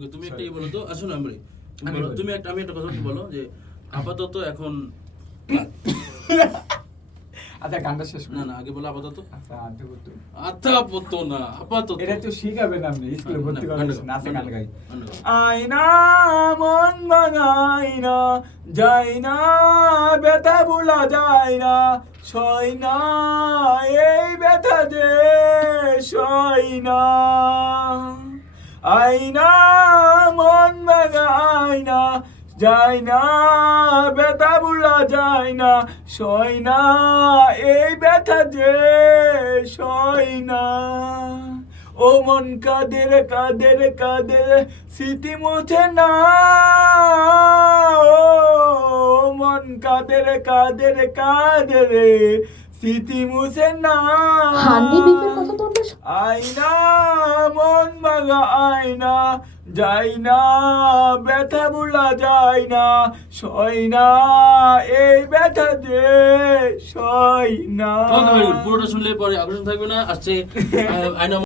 ওকে তুমি একটা বলো তো আসলে আমি তুমি একটা আমি একটা কথা বলো যে আপাতত এখন আচ্ছা গানটা শেষ না না আগে বলো আপাতত আচ্ছা আপাতত না আপাতত এটা তো শিখাবেন আপনি স্কুলে ভর্তি করাচ্ছেন নাচে গান গাই গান গাও। আয়না মন ভাঙাই না যাই না ব্যথা ভোলা যায় না সই না এই ব্যথা যে সই না আয়না মন ভাঙাই না যাই না ব্যথা ভোলা যায় না সই না এই ব্যথা যে সই না ও মন কাদের কাদের কাদের স্মৃতি মুছে না ও মন কাদের কাদের কাদের স্মৃতি মুছে না হান্ডি বিফের কথা তো আমরা আয়না মন ভাঙা আয়না যাই না ব্যথা ভোলা যায় না সই না এই ব্যথা যে সই না পুরোটা শুনলে পরে আকর্ষণ থাকবে না আসছে আয়না